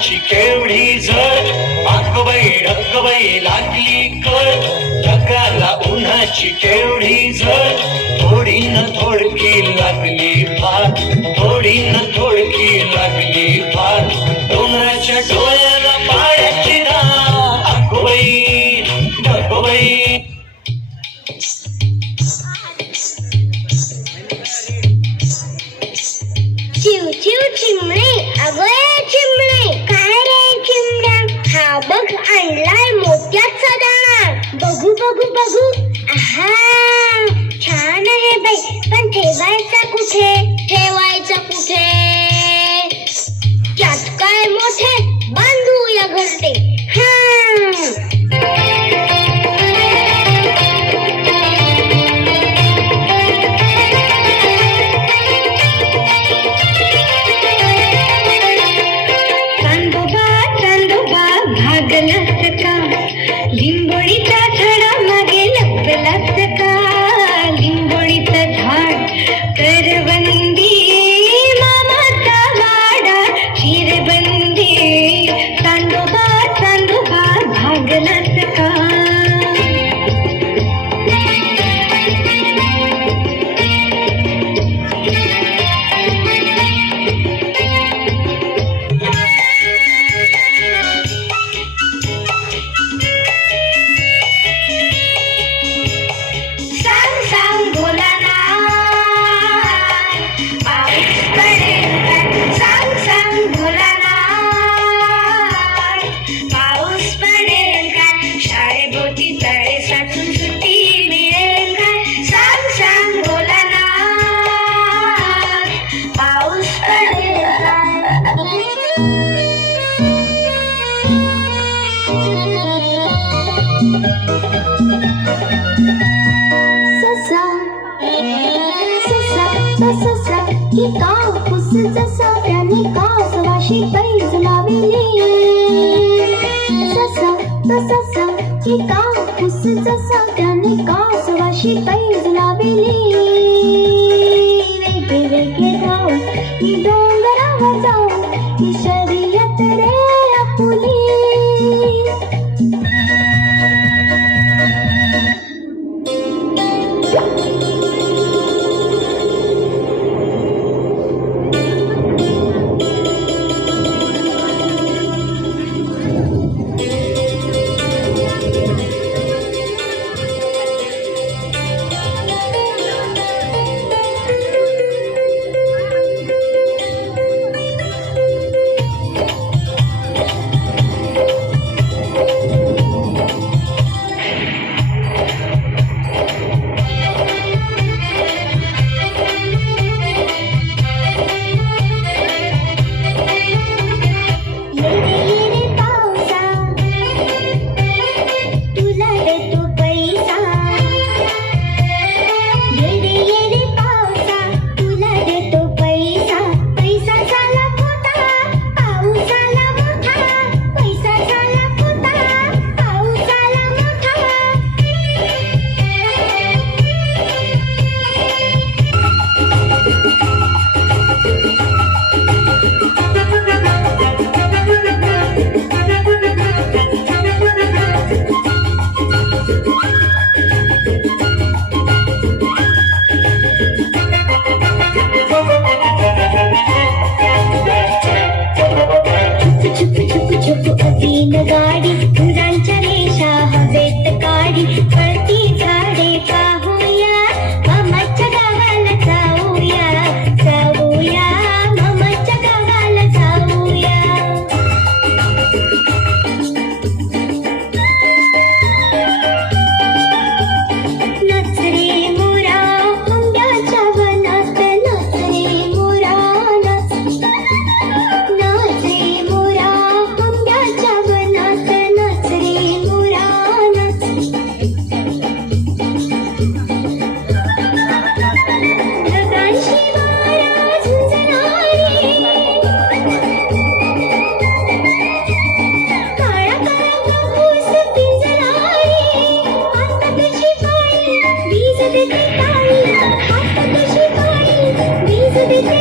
उन्हाची केवढी झळ, ढगबाई लागली कळ, ढगाला उन्हाची केवढी झळ, थोडी न थोडकी लागली फार, थोडी न थोडकी लागली फार, डोंगराच्या डोळ्याला पाण्याची धार, अगोबाई ढगबाई. चिव चिव चिमणे, अगं चिमणे, काय रे चिमण्या, हा बघ आणलाय मोत्याचा दाणा, बघू बघू बघू, आहा छान आहे बाई, पण ठेवायचा कुठे, ठेवायचा कुठे, त्यात काय मोठे, बांधूया घरटे. लिंबोळीचा झाडा मागे लपलाच का, लिंबोळीचं झाड करवंदी, मामाचा वाडा शिरबंदी, चांदोबा चांदोबा भागलाच का. की कापूस जसा त्याने कासवाशी पैज लाविली, ससा तसा की कापूस जसा त्याने कासवाशी पैज लाविली, वेगे वेगे धाव मी डोंगरावर जाऊ, ही शर्यत रे आपुली. गाडी फुलांच्या रेषा हवेत काढी, कळती झाडे पाहूया, मामाच्या गावाला जाऊया, जाऊया मामाच्या गावाला जाऊया. नाच रे मोरा आंब्याच्या वनात, नाच रे मोरा नाच, नाच रे मोरा आंब्याच्या वनात, नाच रे मोरा नाच. ढगांशी वारा झुंजणारे, काळा काळा कापूस पिंजणारे, आता कशी पाळी वीज देते काळी, आता कशी पाळी वीज देते